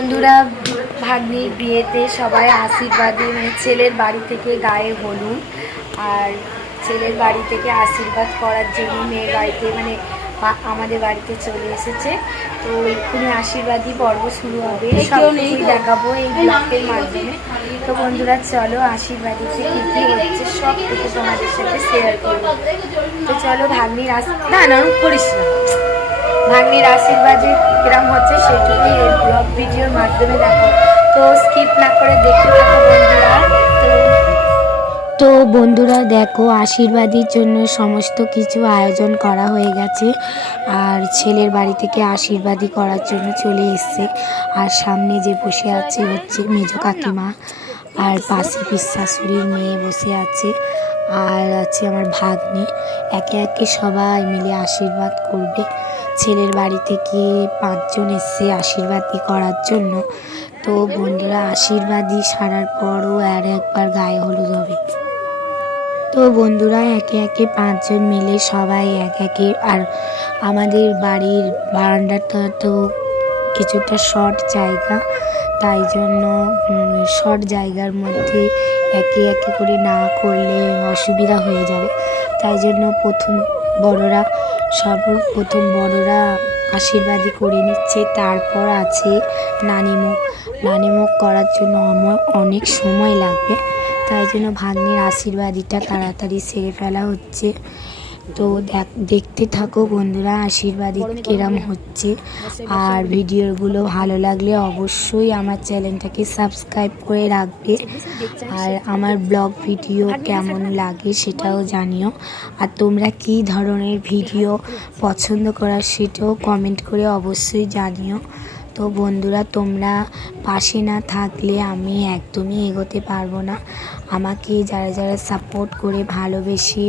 বন্ধুরা, ভাগ্নির বিয়েতে সবাই আশীর্বাদী, মানে ছেলের বাড়ি থেকে গায়ে হলুদ আর ছেলের বাড়ি থেকে আশীর্বাদ করার জন্য মেয়ের বাড়িতে মানে আমাদের বাড়িতে চলে এসেছে। তো এক্ষুনি আশীর্বাদী পর্ব শুরু হবে, সবই দেখাবো এই ব্লগের মাধ্যমে। তো বন্ধুরা চলো আশীর্বাদীতে কী কী হচ্ছে সব কিছু তোমাদের সাথে শেয়ার করবো। তো চলো ভাগ্নির না করিস না, ভাগ্নির আশীর্বাদে কিরম হচ্ছে সেটুকুই এই ব্লগ ভিডিওর মাধ্যমে দেখো। তো স্কিপ না করে দেখতে থাকো বন্ধুরা। তো বন্ধুরা দেখো, আশীর্বাদের জন্য সমস্ত কিছু আয়োজন করা হয়ে গেছে আর ছেলের বাড়ি থেকে আশীর্বাদী করার জন্য চলে এসছে। আর সামনে যে বসে আছে হচ্ছে মেজো কাকিমা, আর পাশে পিসশাশুড়ির মেয়ে বসে আছে, আর আছে আমার ভাগ্নি। একে একে সবাই মিলে আশীর্বাদ করবে। ছেলের বাড়ি থেকে 5 জন এসছে আশীর্বাদী করার জন্য। তো বন্ধুরা আশীর্বাদী সারার পরও আর একবার গায়ে হলুদ হবে। তো বন্ধুরা একে একে 5 জন মিলে সবাই এক একে, আর আমাদের বাড়ির বারান্দাটা তো কিছুটা শর্ট জায়গা, তাই জন্য শর্ট জায়গার মধ্যে একে একে করে না করলে অসুবিধা হয়ে যাবে। তাই জন্য সর্বপ্রথম বড়রা আশীর্বাদী করে নিচ্ছে। তারপর আছে নানিমুখ করার জন্য অনেক সময় লাগবে, তাই জন্য ভাগ্নির আশীর্বাদীটা তাড়াতাড়ি সেরে ফেলা হচ্ছে। তো দেখতে থাকো বন্ধুরা আশীর্বাদী কিরম হচ্ছে। আর ভিডিওগুলো ভালো লাগলে অবশ্যই আমার চ্যানেলটাকে সাবস্ক্রাইব করে রাখবে, আর আমার ব্লগ ভিডিও কেমন লাগে সেটাও জানিও। আর তোমরা কী ধরনের ভিডিও পছন্দ করা সেটাও কমেন্ট করে অবশ্যই জানিও। তো বন্ধুরা তোমরা পাশে না থাকলে আমি একদমই এগোতে পারবো না। আমাকে যারা যারা সাপোর্ট করে ভালোবেসে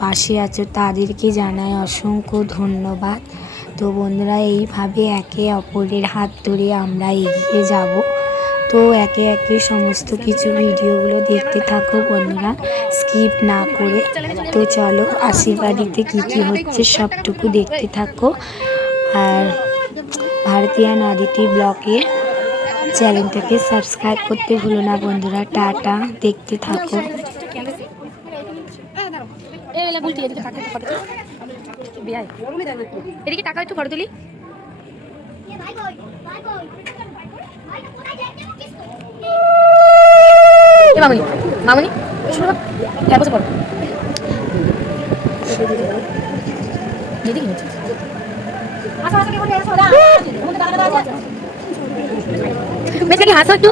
পাশে আছো তাদেরকে জানাই অসংখ্য ধন্যবাদ। তো বন্ধুরা এইভাবে একে অপরের হাত ধরে আমরা এগিয়ে যাব। তো একে একে সমস্ত কিছু ভিডিওগুলো দেখতে থাকো বন্ধুরা, স্কিপ না করে। তো চলো আশীর্বাদীতে কী কী হচ্ছে সবটুকু দেখতে থাকো। আর ভারতীয়ান আদিতি ব্লগে চ্যানেলটাকে সাবস্ক্রাইব করতে ভুলো না বন্ধুরা। টাটা, দেখতে থাকো। এদিকে টাকা একটু ফটো তুলি। মামনি মামনি বসে পড়ো। মেয়েটাকে হাসো একটু,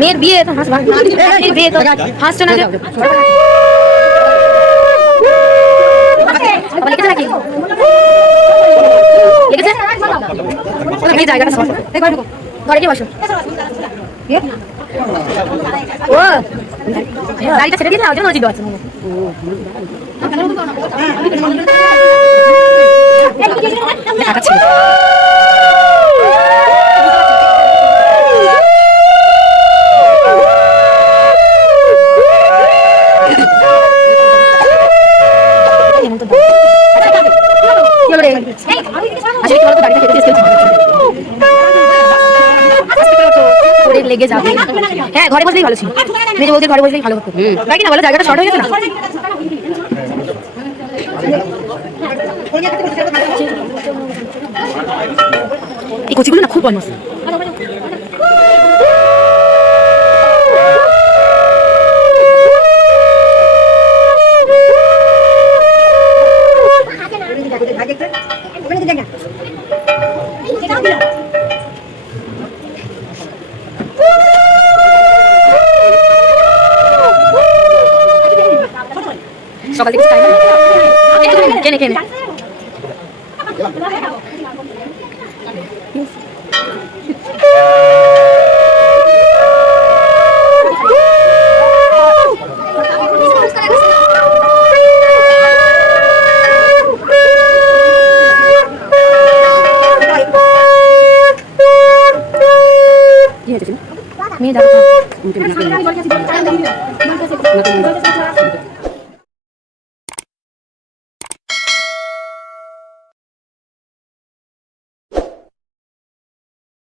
মেয়ের বিয়ে তো হাসবা, মেয়ের বিয়ে তো হাসছো না। লিখেছে নাকি? লিখেছে? মেয়ে জায়গাটা ঘরে গিয়ে বসো। ও গাড়িটা ছেড়ে দিয়েছে, ওই জন্য জিজ্ঞাসা আছে। লেগে যাবে। হ্যাঁ ঘরে বসলেই ভালো ছিল, মেজো বৌদির ঘরে বসলেই ভালো হতো। তাই কি না বলো, জায়গাটা শর্ট হয়ে গেছে না? এই কচিগুলো না খুব বদমাশ। সকাল থেকে কেনে কেনে মেয়ে